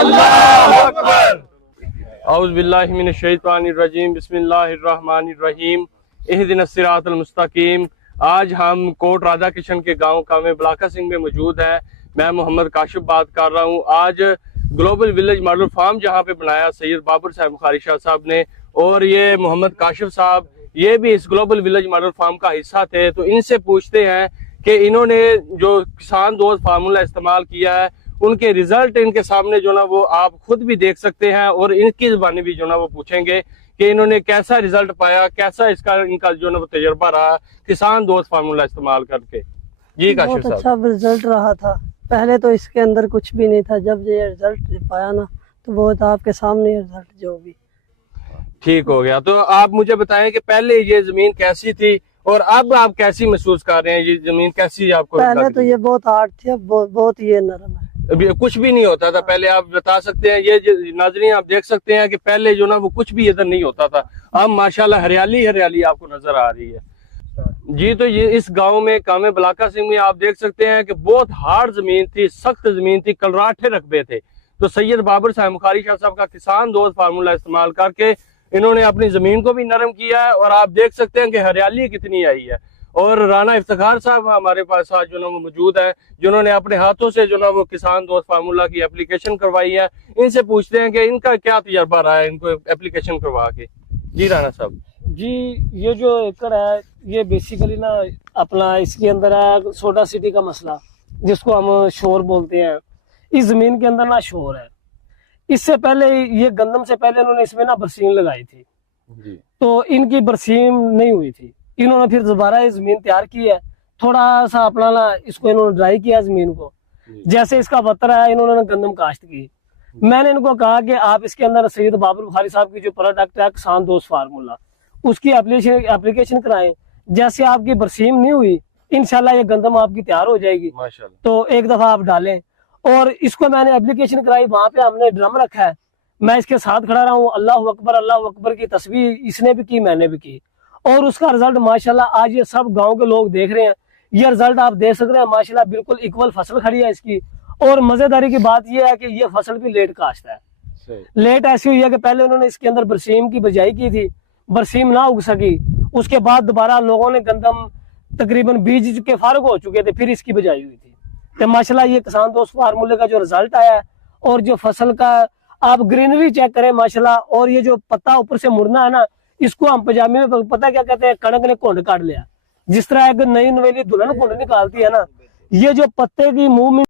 अल्लाहु अकबर। औज़ु बिल्लाहि मिनश शैतानिर रजीम, बिस्मिल्लाहिर रहमानिर रहीम, इहदिनस सिरातल मुस्तकीम। आज हम कोट राधा किशन के गांव कामे बलाका सिंह में मौजूद है। मैं मोहम्मद काशिफ बात कर रहा हूं। आज ग्लोबल विलेज मॉडल फार्म जहां पे बनाया सैयद बाबर साहब बुखारी शाह साहब ने, और ये मोहम्मद काशिफ साहब ये भी इस ग्लोबल विलेज मॉडल फार्म का हिस्सा थे। तो इनसे पूछते हैं कि इन्होंने जो किसान दोस्त फार्मूला इस्तेमाल किया है, उनके रिजल्ट इनके सामने जो ना वो आप खुद भी देख सकते हैं, और इनकी जुबानी भी जो ना वो पूछेंगे कि इन्होंने कैसा रिजल्ट पाया, कैसा इसका इनका जो ना वो तजर्बा रहा किसान दोस्त फार्मूला इस्तेमाल करके। जी काशिफ साहब, बहुत अच्छा रिजल्ट रहा था। पहले तो इसके अंदर कुछ भी नहीं था, जब ये रिजल्ट पाया ना तो बहुत आपके सामने रिजल्ट जो भी ठीक हो गया। तो आप मुझे बताएं कि पहले ये जमीन कैसी थी और अब आप कैसी महसूस कर रहे हैं, ये जमीन कैसी आपको? पहले तो ये बहुत हार्ड थी, अब बहुत ये नरम है। अभी कुछ भी नहीं होता था पहले, आप बता सकते हैं? ये नाजरीन आप देख सकते हैं कि पहले जो ना वो कुछ भी इधर नहीं होता था। अब माशाल्लाह हरियाली हरियाली आपको नजर आ रही है। जी, तो ये इस गांव में कामे बलाका सिंह में आप देख सकते हैं कि बहुत हार्ड जमीन थी, सख्त जमीन थी, कलराठे रकबे थे। तो सैयद बाबर साहब बुखारी शाह साहब का किसान दोस्त फार्मूला इस्तेमाल करके इन्होंने अपनी जमीन को भी नरम किया है, और आप देख सकते हैं कि हरियाली कितनी आई है। और राना इफ्तिखार साहब हमारे पास आज जो ना वो मौजूद है, जिन्होंने अपने हाथों से जो ना वो किसान दोस्त फार्मूला की एप्लीकेशन करवाई है। इनसे पूछते हैं कि इनका क्या तजर्बा रहा है इनको एप्लीकेशन करवा के। जी राना साहब जी, ये जो एकड़ है ये बेसिकली ना अपना इसके अंदर है सोडा सिटी का मसला, जिसको हम शोर बोलते हैं। इस जमीन के अंदर ना शोर है। इससे पहले ये गंदम से पहले इन्होंने इसमें ना बरसीम लगाई थी जी। तो इनकी बरसीम नहीं हुई थी। इन्होंने फिर दोबारा ये जमीन तैयार की है, थोड़ा सा अपना ना इसको इन्होंने ड्राई किया जमीन को। जैसे इसका बतर है इन्होंने गंदम काश्त की। मैंने इनको कहा कि आप इसके अंदर सैयद बाबर बुखारी साहब की जो प्रोडक्ट है किसान दोस्त फार्मूला, उसकी एप्लीकेशन कराएं। जैसे आपकी बरसीम नहीं हुई, इंशाल्लाह ये गंदम आपकी तैयार हो जाएगी। माशाल्लाह। तो एक दफा आप डालें। और इसको मैंने एप्लीकेशन कराई, वहां पे हमने ड्रम रखा है, मैं इसके साथ खड़ा रहा हूँ। अल्लाह अकबर की तस्वीर इसने भी की, मैंने भी की, और उसका रिजल्ट माशाल्लाह आज ये सब गांव के लोग देख रहे हैं। ये रिजल्ट आप देख सकते हैं माशाल्लाह, बिल्कुल इक्वल फसल खड़ी है इसकी। और मजेदारी की बात यह है कि ये फसल भी लेट काश्त है। लेट ऐसी हुई है कि पहले उन्होंने इसके अंदर बरसीम की बिजाई की थी, बरसीम ना उग सकी। उसके बाद दोबारा लोगों ने गंदम तकरीबन बीज के फारग हो चुके थे, फिर इसकी बिजाई हुई थी। तो माशाल्लाह ये किसान दोस्त फार्मूले का जो रिजल्ट आया है, और जो फसल का आप ग्रीनरी चेक करें माशाल्लाह, और ये जो पत्ता ऊपर से मुड़ना है ना, इसको हम पंजाबी में पता क्या कहते हैं, कणक ने कुंड काट लिया। जिस तरह एक नई नवेली दुल्हन कुंड निकालती है ना, ये जो पत्ते की मुंह में